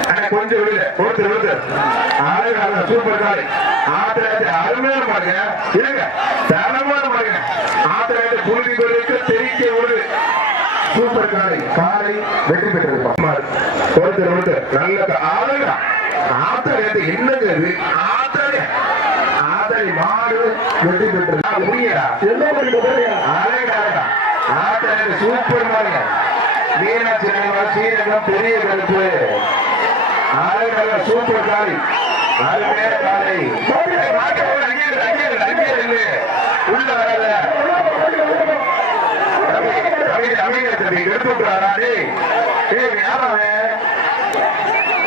கொஞ்சம் வெளியில ஒருத்தர் சூப்பர் காலை ஆத்திரத்தை அருமையான பாருங்க இருங்க தரமான பாருங்க ஆத்திரத்தை புழுதி கொள்ளைக்கு தெரிவிக்க விடுது சூப்பர் காலை காலை வெற்றி பெற்றிருப்பான் ஒருத்தர் நல்ல ஆளுங்க ஆத்திரத்தை என்னங்க இது ஆத்திரை மாடு வெற்றி பெற்றது முடியடா ஆத்திரத்தை சூப்பர் பாருங்க மீனாட்சி சீரகம் பெரிய கருப்பு சூப்பர் காலை அருமையான காலை உள்ள வராத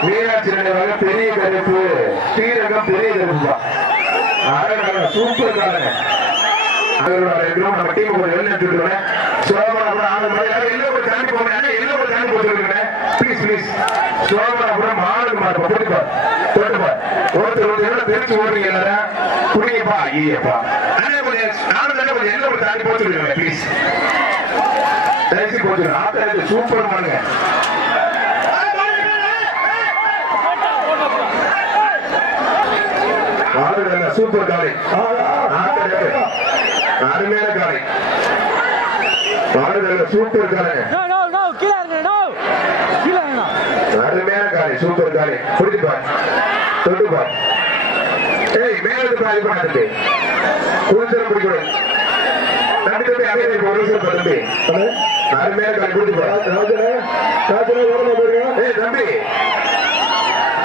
மீனாட்சி பெரிய கருப்பு ஸ்ரீரகம் பெரிய கருப்பு சூப்பர் காலை நம்ம டீம் வெளியிட்டு சோமனாபுரம் மாடு ஒருத்தர் தெரிச்சு ஓடுறீங்க புரியப்பா ஐயப்பா நானும் என்ன ஒரு தாண்டி போச்சுருக்கேன் ப்ளீஸ் தயவுசி போச்சுருக்கேன் ஆத்திரத்தை சூப்பர் பண்ணுங்க சூப்பர் காலை அருமையான காலை சூப்பர் காலை அருமையான காலை சூப்பர் காலை பிடிப்பார் தொட்டுப்பார் ஏய் மேலுக்கு பாதி பண்ணாது குளிச்சல் பிடிக்கணும் தம்பி தம்பி அதே ஒரு நிமிஷம் தம்பி அருமையான காலை பிடிப்பார் ஏய் தம்பி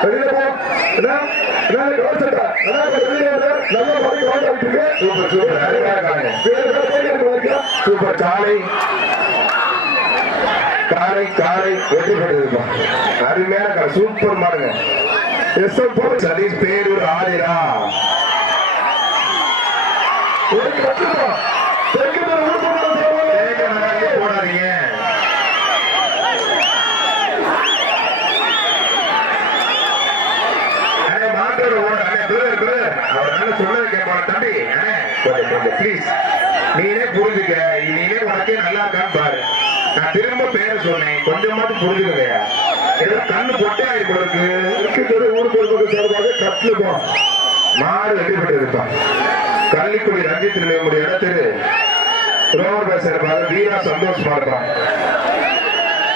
வெளியில போ சூப்பர் காலை காலை காலை வெற்றி பெற்றிருப்பான் அருமையான காலை சூப்பர் மாடுங்க சதீஷ் பேரூர் ஆலிரா போடாதீங்க தம்பி பிளீஸ் நீனே புரிஞ்சுக்க நீனே உனக்கே நல்லா இருக்கான்னு பாரு நான் திரும்ப பேர சொன்னேன் கொஞ்சமாட்டு புரிஞ்சுக்கலையா ஏதோ கண்ணு பொட்டே ஆகி கொடுக்கு ஊருக்கு சார்பாக கற்றுப்போம் மாடு வெட்டிப்பட்டு இருப்பான் கள்ளிக்குடி ரஞ்சித் நம்முடைய இடத்திற்கு ரோவர் பேசுற வீரா சந்தோஷமா இருப்பான்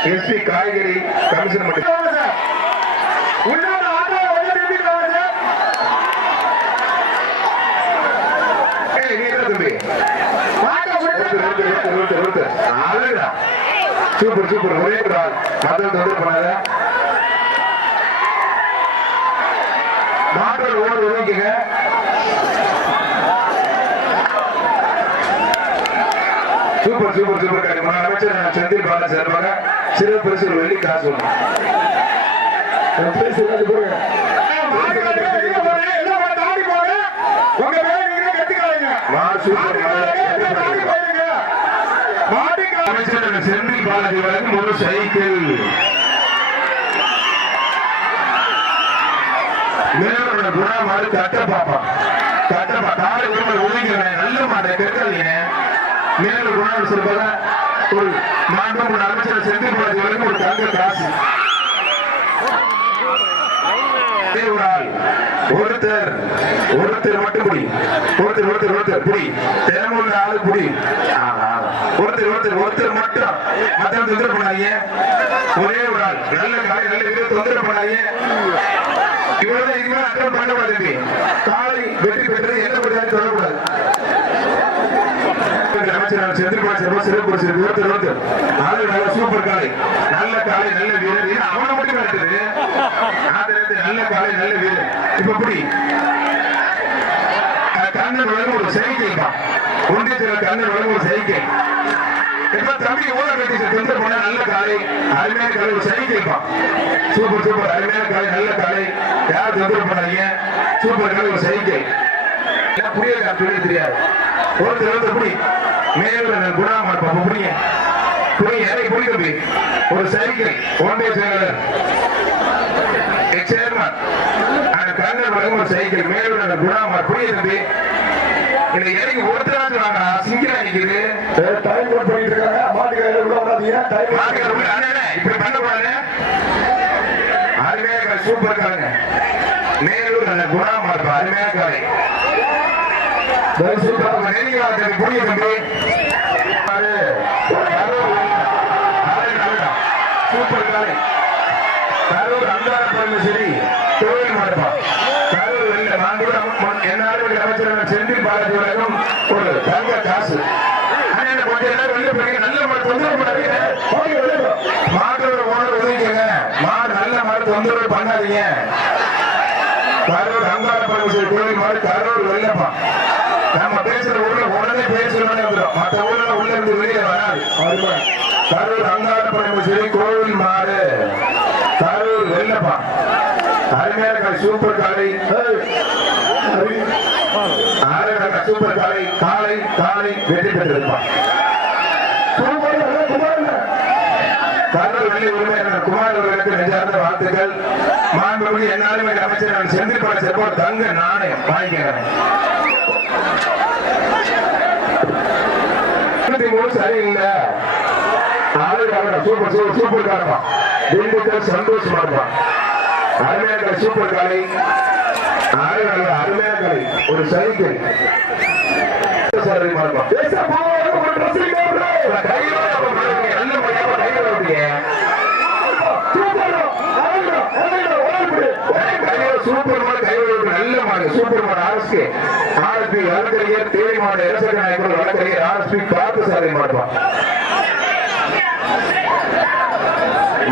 எஸ்பி காய்கறி கமிஷன் மட்டும் சூப்பர் சூப்பர் ஒரே மக்கள் தொந்தரவு பண்ணாத மாற்றல் ஓடு உருவாக்கிங்க சூப்பர் சூப்பர் சூப்பர் கிடைக்கும் அமைச்சர் செந்தில் பாலா சார்பாக சிறு பரிசு வெள்ளி காசு செந்தில் பாலாஜி வழங்கும் ஒரு சைக்கிள் மேலோட குணமாறு கட்ட பாப்பா கட்டப்பா காலை உரிமை ஒதுங்கிறேன் நல்ல மாட்டை கெட்டாதீங்க மேல குணம் சொல்றத ஒரு மாண்பு அமைச்சர் செந்தில் பாலாஜி வழங்கும் ஒரு தங்க காசு ஒருத்தர் ஒருத்தர் மட்டும் புடி ஒருத்தர் ஒருத்தர் ஒருத்தர் புடி தினமுள்ள ஆளு புடி ஒருத்தர் ஒருத்தர் ஒருத்தர் மட்டும் மற்ற தொந்தரவு பண்ணாங்க ஒரே ஒரு ஆள் நல்ல காலை நல்ல வீரர் தொந்தரவு பண்ணாங்க இவ்வளவு இதுவே அட்டம் பண்ண மாட்டேங்குது காலை வெற்றி பெற்றது என்ன பண்ணாலும் சொல்லக்கூடாது அமைச்சர் செந்தில் சிறப்பு ஒருத்தர் ஒருத்தர் ஆளு நல்ல சூப்பர் காலை நல்ல காலை நல்ல வீரர் அவனை மட்டும் நடக்குது நல்ல காலை நல்ல வீரர் இப்ப புடி கண்ணன் வழங்கும் ஒரு சைக்கிள் தான் ஒன்றிய கண்ணன் வழங்கும் ஒரு சைக்கிள் இப்ப தம்பி ஓட கட்டி தொந்தரவு பண்ண நல்ல காலை அருமையான காலை ஒரு சைக்கிள் தான் சூப்பர் சூப்பர் அருமையான காலை நல்ல காலை யார் தொந்தரவு பண்ணாங்க சூப்பர் காலை ஒரு சைக்கிள் புரிய சொல்லி தெரியாது ஒருத்தர் ஒருத்தர் புடி மேல குணாம புரிய புரிய எனக்கு புரிய தம்பி ஒரு சைக்கிள் ஒன்றிய செயலாளர் சேர்மன் கண்ணன் வழங்கும் ஒரு சைக்கிள் மேல குணாம புரிய தம்பி இந்த இறங்கி ஒருத்தராச்சு வாங்க சிங்கிளா நிக்குது டைம் போட் பண்ணிட்டு இருக்காங்க மாட்டுக்காரர் உள்ள வராதீங்க டைம் மாட்டுக்காரர் இப்படி பண்ண கூடாது அருமையா அருமையான சூப்பர் காலங்க நேரூர் அந்த குணா மார்பா அருமையான காலை நெருங்கி புரிய தம்பி சூப்பர் காலை கரூர் அங்கார பரமேஸ்வரி கோவில் மார்பா கரூர் வெள்ள நான் கூட என்னாலும் அமைச்சர் செந்தில் பாலாஜி வழக்கம் ஒரு தங்க காசு கொஞ்சம் நேரம் வெளியே போய் நல்ல மரத்து தொந்தரவு மாட்டோட ஓனர் உதவிக்கங்க மாடு நல்ல மரத்து தொந்தரவு பண்ணாதீங்க கரூர் அங்கார பரமேஸ்வரி கோவில் மாடு கரூர் வெள்ளப்பா நம்ம பேசுற ஊர்ல உடனே பேசுறோம்னே வந்துடும் மற்ற ஊர்ல உள்ள இருந்து வெளியே வராது கரூர் அங்கார பரமேஸ்வரி கோவில் மாடு கரூர் வெள்ளப்பா அருமையான சூப்பர் காலை சூப்பர் காலை காலை காலை வெற்றி பெற்றிருப்பான் கரூர் வெள்ளி உரிமையாளர் குமார் அவர்களுக்கு நெஞ்சார்ந்த வாழ்த்துக்கள் மாண்புமிகு என்னாலுமே அமைச்சர் செந்தில் பல செல்வோர் தங்க நாணயம் வாங்கிக்கிறேன் சரியில்லை சூப்பர் சூப்பர் சூப்பர் காரப்பா திண்டுக்கல் சந்தோஷமா இருப்பான் அருமையான சூப்பர் காலை அருமையான காலை ஒரு சைக்கிள் சூப்பர் மாடு கைவிட நல்ல மாடு சூப்பர் மாடு ஆர்எஸ்பி ஆர்எஸ்பி வழக்கறிஞர் தேவை மாடு எரசக நாயக்கர் வழக்கறிஞர் ஆர்எஸ்பி பார்த்து சாலை மாடுவான்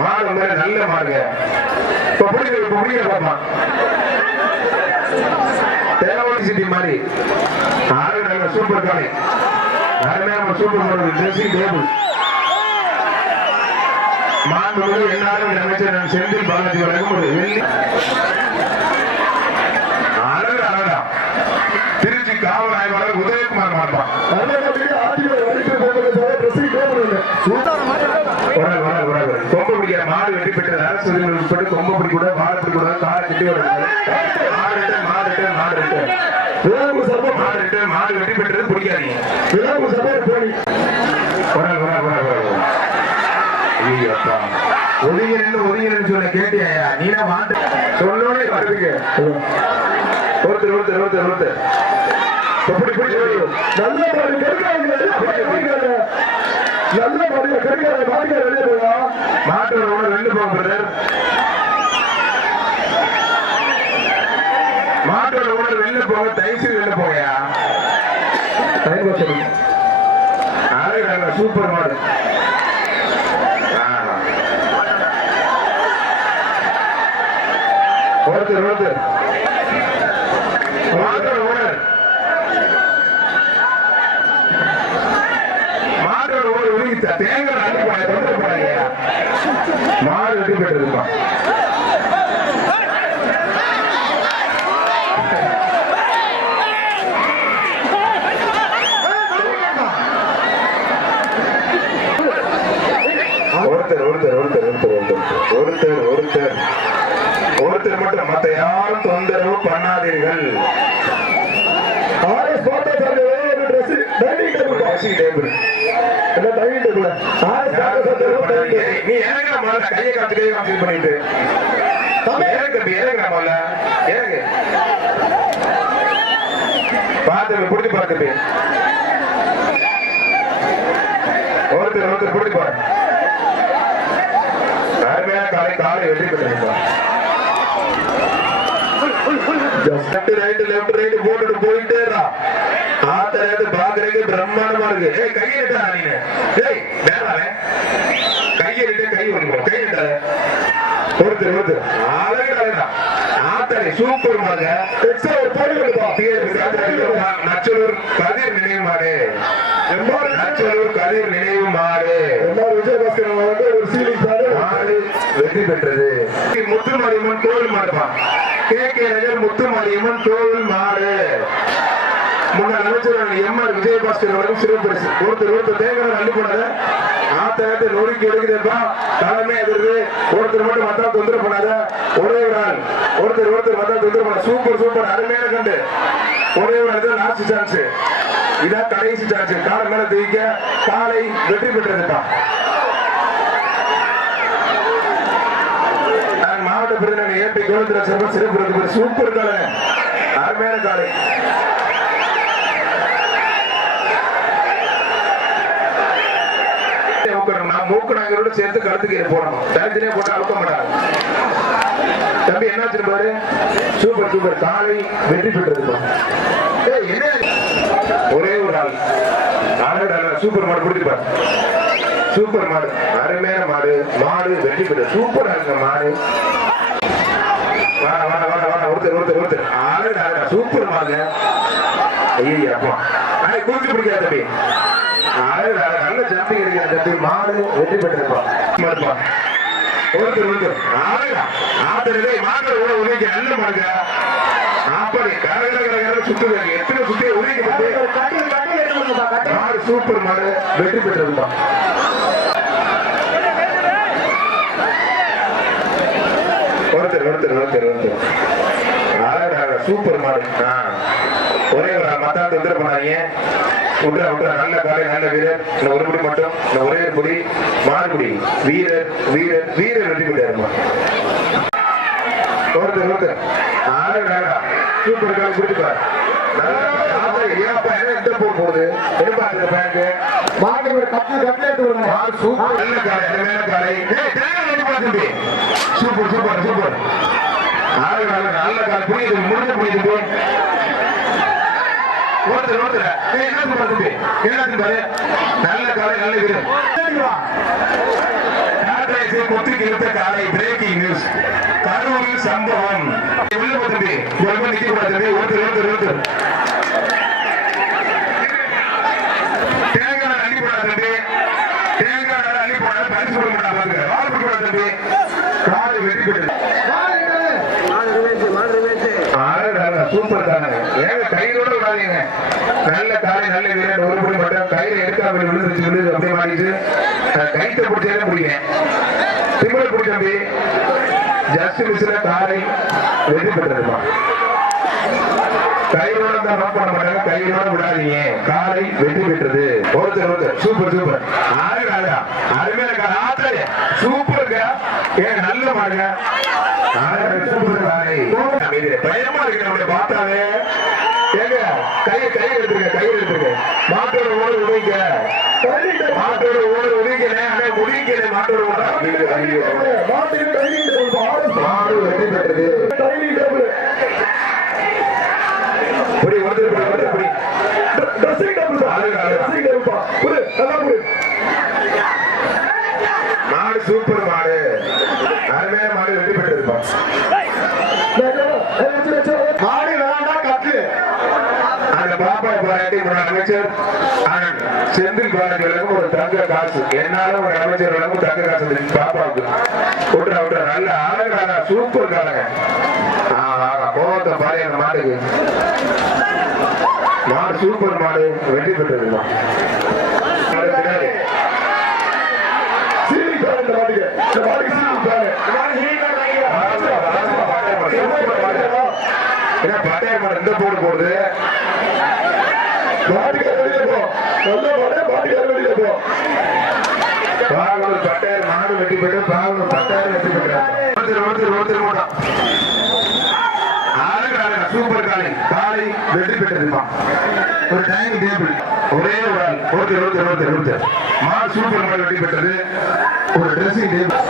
மாடு நல்ல மாடுங்க இப்ப பிடிக்கிறப்பா தேவடி சிட்டி மாதிரி ஆறு நல்ல சூப்பர் காலை அருமையான சூப்பர் மாடு ட்ரெஸ்ஸிங் டேபிள் மாண்புமிகு என்னாலும் அமைச்சர் செந்தில் பாலாஜி வழங்கும் ஒரு வெள்ளி திருச்சி காவல் ஆய்வாளர் உதயகுமார் மாட்டான் கொம்பு பிடிக்கிற மாடு வெற்றி பெற்றது அரசு உட்பட்டு கொம்பு பிடிக்கூட மாடு பிடிக்கூட காலை கட்டி மாடு வெற்றி பெற்றது பிடிக்காதீங்க ஒதுங்கினு சொல்ல கேட்டியா நீனா மாட்டு சொல்லோட வருதுங்க ஒருத்தர் நல்ல மாடு கிடைக்காத மாட்டோட வெளில போங்க பிரதர் மாட்டோட ஓனர் வெளில போங்க தைசி வெளில போங்கயா சூப்பர் மாடு ஒருத்தர் மாட்டோட ஓனர் மாட்டோட ஓனர் ஒதுங்கி தேங்காய் அனுப்பி தொந்தரவு போறாங்க மாடு வெட்டி போயிட்டு ஒருத்தர் மட்டும் மத்த யாரும் தொந்தரவு பண்ணாதீர்கள். நீ ஏங்க முதல்ல கையை காமிச்சு பண்ணிட்டு ஏங்க முதல்ல ஏங்க பார்த்து பிடிச்சி பார்த்து ஒருத்தர் பிடிச்சி பாரு காலை வெற்றி பெற்றிருப்பார். போட்டுட்டு போயிட்டே பாக்குறதுக்கு பிரம்மாண்டமா இருக்கு. கையிட்டா நீங்க கையிட்டு கை ஒன்று கையிட்ட ஒருத்தர் அழகா ஆத்தரை சூப்பர் மாங்க நச்சலூர் கதிர் நினைவு மாடு நச்சலூர் கதிர் நினைவு மாடு ஒரு சீலிங் மாடு வெற்றி பெற்றது. முத்துமாரியம்மன் கோவில் மாடுப்பான் கே நகர் முத்துமாரியம்மன் கோவில் மாடு முன்னாள் அமைச்சர் எம்ஆர் விஜயபாஸ்கர் வரைக்கும் சிறப்பு பரிசு. ஒருத்தர் தேங்காய் அள்ளி போனாத ஆத்தகத்தை நொறுக்கி எடுக்குதுப்பா தலைமை எதிர்த்து ஒருத்தர் மட்டும் மத்தா தொந்தரவு பண்ணாத ஒரே ஒரு ஆள் ஒருத்தர் மத்தா தொந்தரவு பண்ண சூப்பர் அருமையான கண்டு ஒரே ஒரு இடத்துல லாஸ்ட் சான்ஸ் இதான் கடைசி சான்ஸ். காலை மேல தூக்க காலை வெற்றி பெற்றதுப்பா. மாவட்ட பிரதிநிதி கட்டி கோவிந்தர சிறப்பு சூப்பர் காலை, அருமையான காலை. மூக்கணாங்களோட சேர்த்து கழுத்துக்கு போடணும், தனித்தனியே போட்டு அழுத்த மாட்டாங்க. தம்பி என்னாச்சு பாரு, சூப்பர் சூப்பர் காலை வெற்றி பெற்றது. என்ன ஒரே ஒரு ஆள் சூப்பர் மாடு பிடிச்சிருப்பாரு, சூப்பர் மாடு, அருமையான மாடு, மாடு வெற்றி பெற்ற சூப்பர் ஆளுங்க மாடு. ஒருத்தர் ஆளுடா சூப்பர் மாடு. ஐயப்பா குளிச்சு பிடிக்காத தம்பி, நல்ல ஜம்பிங் இருக்கிற தம்பி, மாடு வெற்றி பெற்றிருப்பான். ஒருத்தர் ஆளுடா மாடு உதவிக்க நல்ல மாடுங்க. அப்படி கரகர சுத்துவாங்க, எத்தனை சுத்தி உதவிக்கப்பட்டு மாடு சூப்பர் மாடு வெற்றி பெற்றிருப்பான். ஒருத்தர் சூப்பர் மாடு. ஒரே மத்தாந்து வந்துட பண்ணாங்க. நல்ல காலை, நல்ல வீரர். இந்த ஒரு முடி மட்டும், இந்த ஒரே முடி மாறுபடி வீரர் வீரர் வீரர் வெற்றி பெற்றாருமா. ஒருத்தர் சூப்பர் காலை பிடிப்பார். போகுது சூப்பர் சூப்பர் சூப்பர் நல்ல கால் புரியுது, முடிஞ்ச புரியுது. நல்ல காலை, நல்ல வீரர். கொத்துக்கு இருந்த காலை பிரேக்கிங் நியூஸ், கரூரில் சம்பவம். உள்ள போட்டு நிக்க கூடாது. ஒருத்தர் தேங்காய் அள்ளி போடாது, தேங்காய் அள்ளி போடாது, பரிசு கொடுக்க மாட்டாங்க. வாழ் கொடுக்க கூடாது. காலை வெற்றி பெற்றது. சூப்பர் தானே, ஏங்க கையோட விடாதீங்க. நல்ல காலை, நல்ல வீரர். ஒரு முடி மட்டும் கையில எடுக்காம விழுந்து அப்படியே மாறிட்டு கைத்த பிடிச்சாலே பிடிங்க. திமுறை பிடிச்சி ஜஸ்ட் மிஸ்ல காலை வெற்றி பெற்றிருமா. கையோட தான் நோட் பண்ண மாட்டாங்க, கையோட விடாதீங்க. காலை வெற்றி பெற்றது. ஒருத்தர் சூப்பர் சூப்பர் அருமையான காலை, ஆத்தாலே சூப்பருங்க. ஏன் நல்ல மாடுங்க, சூப்பர் காலை. பயமா இருக்கு நம்மளை பார்த்தாவே. ஏங்க கையை எடுத்துருக்க மாட்டோட ஓடு உடைக்க, மாட்டோட ஓடு உடைக்கிறேன் முடிக்கிறேன். மாட்டோட மாடு வெற்றி பெற்றது. மாடு சூப்பர் மாடு, அருமையான மாடு வெற்றி பெற்றிருப்பான். மாடு வேணா கத்து அந்த பாப்பா பாராட்டி அமைச்சர் செந்தில் பாராட்டி ஒரு தங்க காசு, என்னாலும் ஒரு அமைச்சர் தங்க காசு பாப்பாவுக்கு விட்டுற நல்ல ஆளுங்க. சூப்பர் காலங்க. கோவத்தை பாரு அந்த மாடுக்கு. மாடு சூப்பர் மாடு வெற்றி பெற்றிருமா. பட்டைய மாடு எந்த போடு போடுது. பட்டையர் மாடு வெற்றி பெற்று பட்டையர் வெற்றி பெற்றார். சூப்பர் காலை, காலை வெற்றி பெற்றிருப்பான். ஒரு டைனிங் டேபிள் ஒரே ஒரு ஆள். ஒருத்தர் மாடு சூப்பர் மாடு வெற்றி பெற்றது. ஒரு ட்ரெஸ்ஸிங் டேபிள்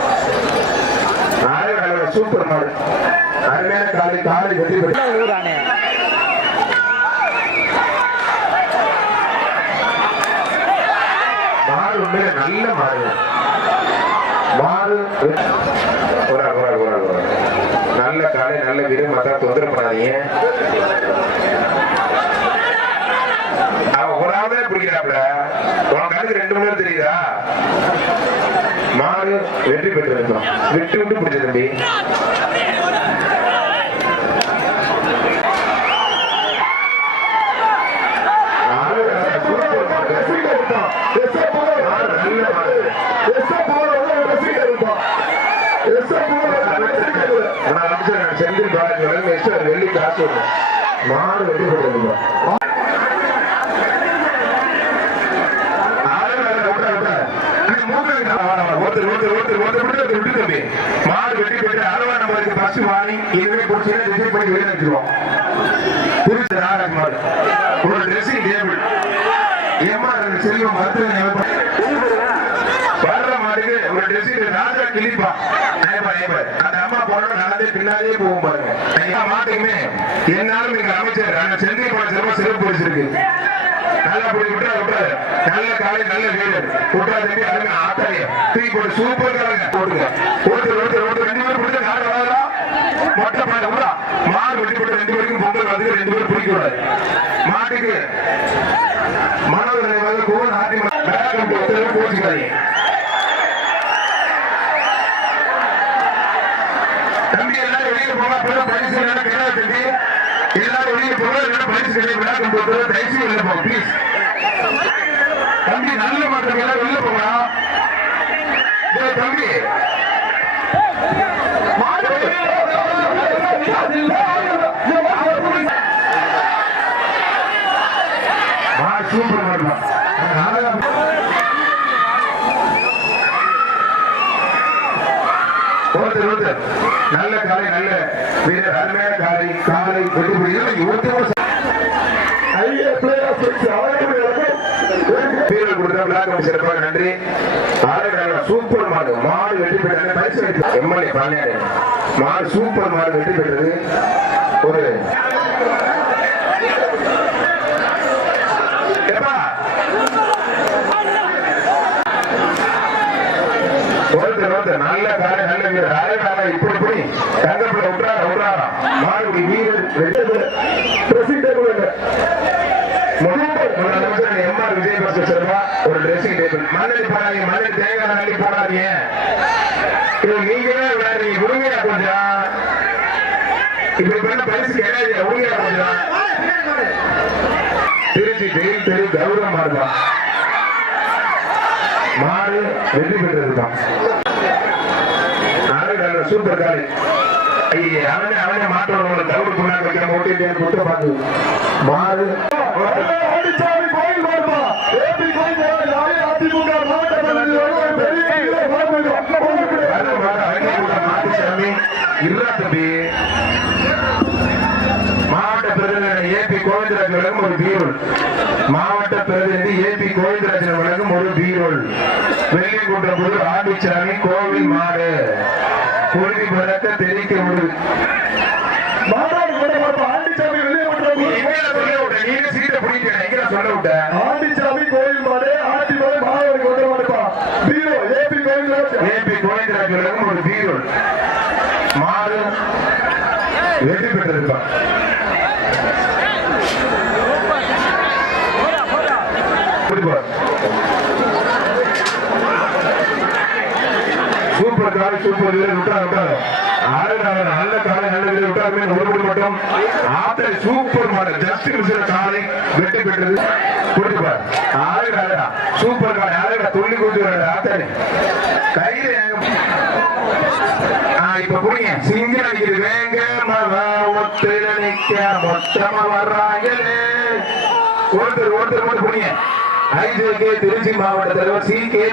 சூப்பர் மாடு, அருமையான காலை, காலை வெற்றி பெற்றது. மாடு உண்மையில நல்ல மாடு. மாடு நல்ல காலை, நல்ல வீடு. மத்தா தொந்தரவு பண்ணாதீங்க. அவன் ஒராவே பிடிக்கிறாப்ல, உனக்கு அதுக்கு 2 மணி நேரம் தெரியுதா. மாடு வெற்றி பெற்றிருந்தோம். விட்டு விட்டு பிடிச்ச தம்பி. செந்தில் பாராட்டி வெள்ளி காசு மாடு வெற்றி பெற்றிருந்தோம். மாடு வெற்றி பெற்று அளவா நம்மளுக்கு பசு வாணி இதுவே பிடிச்சா டிசைன் பண்ணி வெளியே வச்சிருவோம். திருச்சி ராஜ்குமார் ஒரு ட்ரெஸ்ஸிங் டேபிள் செல்வம் மருத்துவ வர்ற மாதிரி ஒரு ட்ரெஸ்ஸிங் ராஜா கிளிப்பா அந்த அம்மா போன நடந்தே பின்னாலே போகும் பாருங்க. மாட்டுக்குமே என்னாலும் எங்க அமைச்சர் அந்த சென்னை போன சிறப்பு சிறப்பு பிடிச்சிருக்கு. நல்லா போய் விட்டுறாரு நல்ல காலை நல்ல வீரர் விட்டுறா தம்பி அருமை ஆத்தாரியம் தூக்கி போட்டு சூப்பர் காலங்க போடுங்க. ஒருத்தர் 2 பேர் பிடிச்ச காடு வராதா மொட்டை பாடு விடா மாடு வெட்டி போட்டு 2 பேருக்கும் பொங்கல் வந்து 2 பேரும் பிடிக்க கூடாது. மாட்டுக்கு மனோதனை கோவில் நாட்டி போச்சுக்காதீங்க. தம்பி எல்லாரும் வெளியே போனா பரிசு கிடையாது தம்பி. எல்லாரும் வெளியே போனா பரிசு கிடையாது. விழாக்கம் போட்டு தயவுசு வெளியே போங்க பிளீஸ். தம்பி நல்ல மாற்றம் எல்லாம் வெளியே போகலாம். தம்பி சூப்பர் மாற்றம் நல்ல காலை நல்ல வீரர் அருமையான காலை காலை வீரர் கொடுத்த விழாக்கம் சிறப்பாக நன்றி. சூப்பர் மாடு மாடு வெற்றி பெற்ற பரிசு எம்எல்ஏ பாண்டியாரு மாடு சூப்பர் மாடு வெற்றி பெற்றது. ஒரு நல்ல காலை நல்ல வீரர் அரைக்கால இப்படி தங்கப்பட விட்டுறாரா மாடுபடி வீரர் எம்ஆர் விஜயபாஸ்கர் சர்மா ஒரு ட்ரெஸ்ஸிங் டேபிள். மண்ணடி போடாதீங்க மண்ணடி தேங்காய் நள்ளி போடாதீங்க. நீங்களே விளையாடுறீங்க உரிமையா கொஞ்சம் இப்படி பண்ண பரிசு கிடையாது உரிமையா கொஞ்சம். திருச்சி ஜெயில் தெரு கௌரவம் மாறுதான் மாடு வெற்றி பெற்றதுதான். சூப்பர் காலை அவனே மாற்றவங்க தவிர புண்ணாக்கு வைக்கிற ஓட்டி கொடுத்து பார்த்து மாடு மாவட்ட பிரதிநிதி ஏபி கோவிந்தராஜன் வழங்கும் ஒரு பீரோல். மாவட்ட பிரதிநிதி ஏபி கோவிந்தராஜன் வழங்கும் ஒரு பீரோல். வெள்ளிக்குன்றம் புது ஆண்டிச்சாமி கோவில் மாடு பொழுதி பறக்க தெரிவிக்க முடியும். ஆண்டிச்சாமி கோவில் மாடு ஆண்டி மாடு மாவட்ட ஏபி கோவிந்தராஜன் ஒரு பீரோல் மாடு வெற்றி பெற்றிருப்பான். சூப்பர் காலை சூப்பர் விட்டாங்க நல்ல காலை நல்ல விட்டாருமே ஒரு மட்டும் ஆத்திரை சூப்பர் மாடல் ஜஸ்ட் மிஸ்ல காலை வெற்றி பெற்றது. கொடுத்துப்பார் ஆளுடா சூப்பர் காலை ஆளுடா துள்ளி கொடுத்து ஆத்திரை கையில இப்ப புரியுங்க சிங்கிள் அடிக்கிறது வேங்க ஒத்துல நிக்க மொத்தமா வர்றாங்களே ஒருத்தர் மட்டும் புரியுங்க. ஐஜேகே திருச்சி மாவட்ட தலைவர் சி கே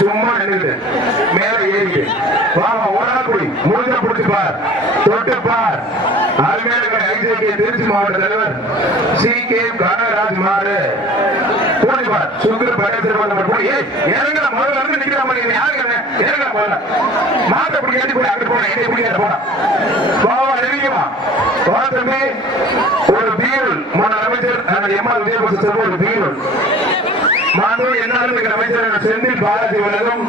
சும்மா நின்றுட்டு மேல ஏறிட்டு ஓடாக்குடி முழுங்க பிடிச்சுப்பார் தொட்டுப்பார் அருமையான ஐஜேகே திருச்சி மாவட்ட தலைவர் சி கே கனகராஜ் மாறு போடுவார் சுந்தர் பகத் ஏங்க முதல்ல இருந்து நிக்கிற மாதிரி யாருங்க ஏங்க முதல்ல மாட்ட பிடி ஏற்றி போய் அங்கே போன என்னை பிடிக்க போனா பாவா நெருங்கியமா பார்த்தமே ஒரு பீரல் முன்னாள் அமைச்சர் எம்ஆர் விஜயபாஸ்கர் ஒரு பீரல் மாண்பு என்னாலும் அமைச்சர் செந்தில் பாலாஜி வழங்கும்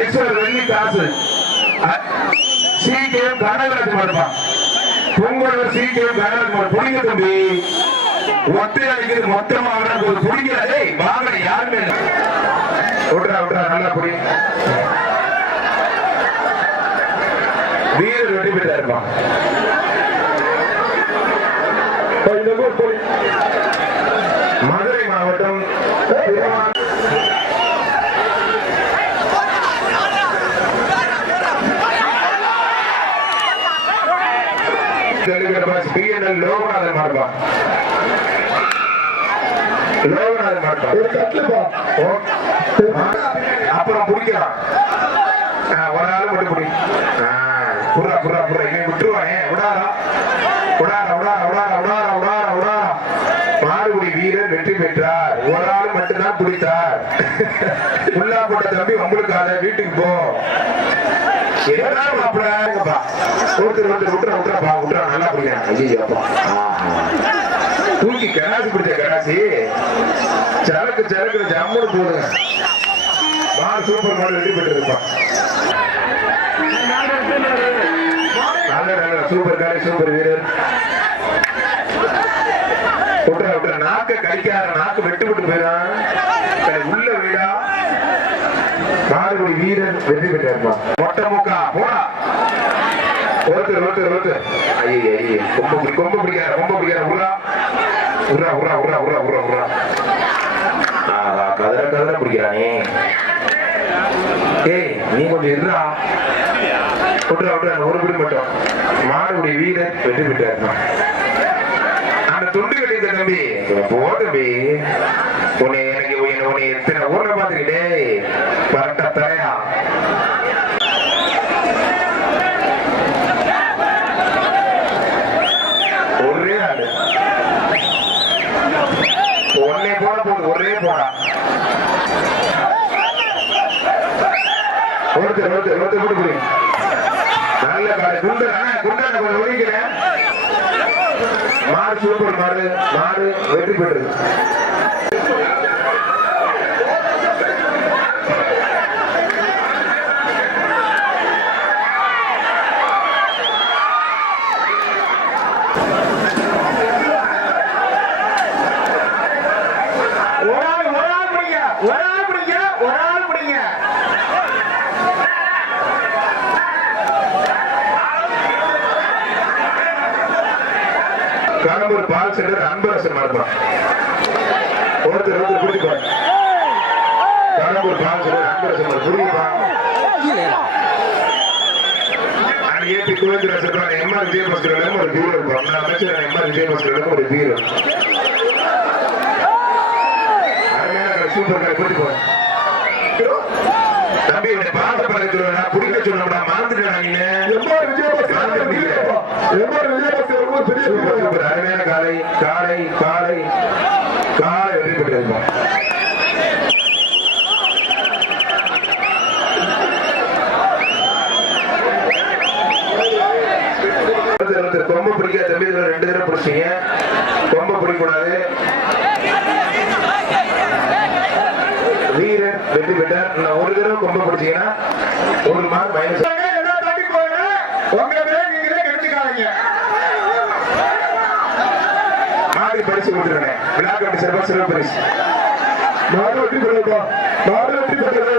ஈஸ்வர் வெள்ளி காசு சி கே கனகராஜ் மாடுப்பான் பொங்கல் சி கே கனகராஜ் மாடு புரியுங்க தம்பி ஒத்தை அடிக்கிறது மொத்தமா ஒரு புரிகிறதே வாங்க யாருமே விட்டுறா நல்லா புரி வீரர் வெட்டி போயிட்டா இருப்பான். மதுரை மாவட்டம் லோகநாதன் மாடுவான் அப்புறம் பிடிக்கலாம் ஒரு ஆள் மட்டும் பிடி புறா புறா புறா இவன் விட்டுருவானே. உடாரா உடாரா உடாரா உடாரா உடாரா உடாரா உடாரா. மாடுபிடி வீரர் வெற்றி பெற்றார். ஒரு ஆள் மட்டும்தான் பிடித்தார். புல்லா போட்ட தம்பி உங்களுக்கு அதை வீட்டுக்கு போ. தூக்கி கராசி பிடிச்ச கராசி சரக்கு சரக்கு ஜம்முன்னு போடுங்க. மாடு சூப்பர் மாடு வெற்றி பெற்று இருப்பான். சூப்பர் காரி சூப்பர் வீரர். விட்டுற விட்டுற நாக்க கடிக்காத நாக்கு வெட்டு விட்டு போயிடான். உள்ள வீடா மாடுபடி வீரர் வெற்றி பெற்று இருப்பான். மொட்டை முக்கா போடா. ஒருத்தர் ஒருத்தர் ஒருத்தர். ஐயே ஐயே கொம்ப பிடிக்காத கொம்ப பிடிக்காத. உரா உரா உரா உரா உரா உரா உரா. கதற கதற பிடிக்கிறானே. ஏய் நீ கொஞ்சம் இருடா. விட்டுறா விட்டுறா ஒரு பிடி மட்டும். மாடுபடி வீரர் வெற்றி பெற்று இருப்பான். அந்த துண்டு கட்டித்த தம்பி போ தம்பி. உன்னை எனக்கு உன்னை எத்தனை ஊர்ல பாத்துக்கிட்டே பரட்ட தரையா. ஒரே ஆடு ஒன்னே போட போகுது. ஒரே போடா. ஒருத்தர் ஒருத்தர் ஒருத்தர் போட்டு புரியும். நல்ல காடு குண்டன குண்டன கொஞ்சம் ஒழிக்கிறேன். மாடு சூப்பர் மாடு. மாடு வெற்றி பெற்றது. கடம்பூர் பால் சென்டர் அன்பரசன் மாறுபான். ஒருத்தர் ஒருத்தர் புரிஞ்சுப்பாங்க. கடம்பூர் பால் centre Anbarasan புரியுப்பான். AB Guvendran MR விஜயபாஸ்கரிடம் ஒரு வீரர் இருப்பான். அமைச்சர் எம்ஆர் விஜயபாஸ்கரிடம் ஒரு வீரர். அருமையான சூப்பர் காரை புரிஞ்சுப்பாங்க. தம்பி உடைய பாச பழக்கத்துல புடிக்க சொல்லணும்டா. மாந்துட்டா நீங்க. எம்ஆர் விஜயபாஸ்கர் அருமையான காலை காலை காலை காலை வெற்றி பெற்றிருக்கோம். கொம்ப பிடிக்காத தம்பி 2 தடவை பிடிச்சீங்க. கொம்ப பிடிக்கூடாது. வீரர் வெற்றி பெற்றார். ஒரு தடவை கொம்ப பிடிச்சீங்கன்னா ஒரு மார்க் மைனஸ். மாடு பரிசு கொடுத்துருக்கேன். விழா கட்டி சிறப்பாக சிறப்பு பரிசு. மாடு வெற்றி பெறுவா. மாடு வெற்றி பெற்றது.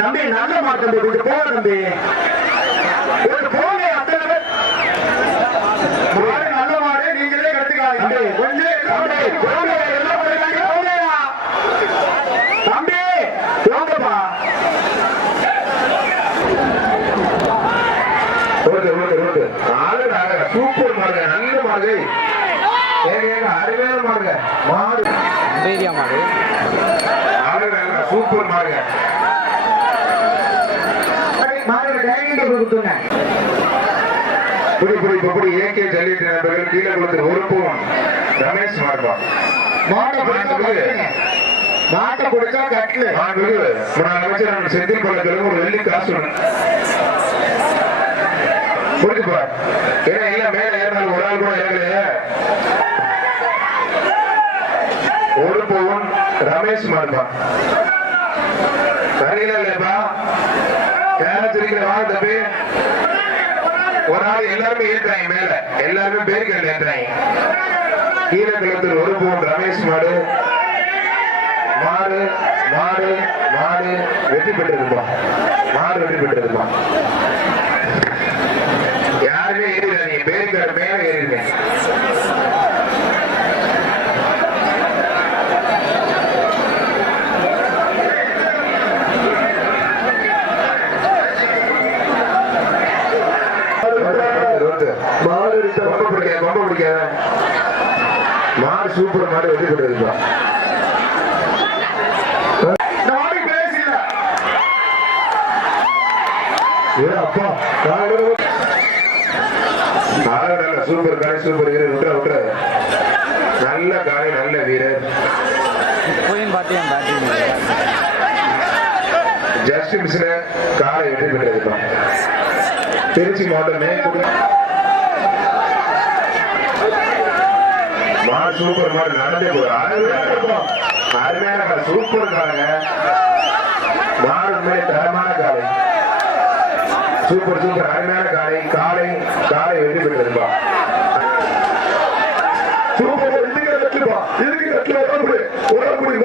தம்பி நல்ல மாடு தம்பி கொஞ்சம் போக தம்பி. போங்க அத்தனை மாடு நல்ல மாடு. நீங்களே கத்துக்காங்க கொஞ்சம் தம்பி போங்கப்பா. சூப்பர் மாடு. நல்ல மாடு. அருமையான மாடு. மாடு மாடு சூப்பர் மாடு. புடி ஏகே ஜல்லிட்டு நண்பர்கள் கீழே கொடுத்து ஒருப்போம். ரமேஷ் மார்பா மாட்டை கொடுத்தா கட்டல. அமைச்சர் செந்தில் பழக்கம் ஒரு வெள்ளி காசு புரிஞ்சுப்பா. ஏன்னா இல்ல மேல ஏறினாலும் ஒரு ஆள் கூட ஏறலையே. ஒருப்போம் ரமேஷ் மார்பா சரியில்லை இல்லப்பா. வாங்க தம்பி. ஒரு ஆள் எல்லாருமே ஏற்றாங்க. மேல எல்லாருமே பேருக்கள் ஏற்றாங்க. கீழே குளத்தில் ஒரு போன் ரமேஷ் மாடு. மாடு மாடு மாடு வெற்றி பெற்றிருப்பான். மாடு வெற்றி பெற்றிருப்பான். யாருமே ஏறிடாதீங்க. பேருக்கள் மேல ஏறிடுங்க. மாடு ரொம்ப பிடிக்காது ரொம்ப பிடிக்காத மாடு சூப்பர் மாடு வெற்றி பெற்றிருக்கா அப்பா நல்ல சூப்பர் காலை சூப்பர் வீரர் விட்டுற விட்டுற நல்ல காலை நல்ல வீரர் ஜஸ்ட் மிஸ்ல காலை வெற்றி பெற்றிருக்கோம் திருச்சி மாவட்டம் மேற்கூட மாடு சூப்பர் மாடு நடந்தே போதும் அருமையான காலை சூப்பர் காலைங்க மாடு உண்மையிலே தரமான காலை சூப்பர் சூப்பர் அருமையான காலை காலை காலை வெற்றி பெற்றிருப்பா சூப்பர் இதுக்கு கட்டுப்பா இதுக்கு கட்டுல உடம்புடி உடம்புடி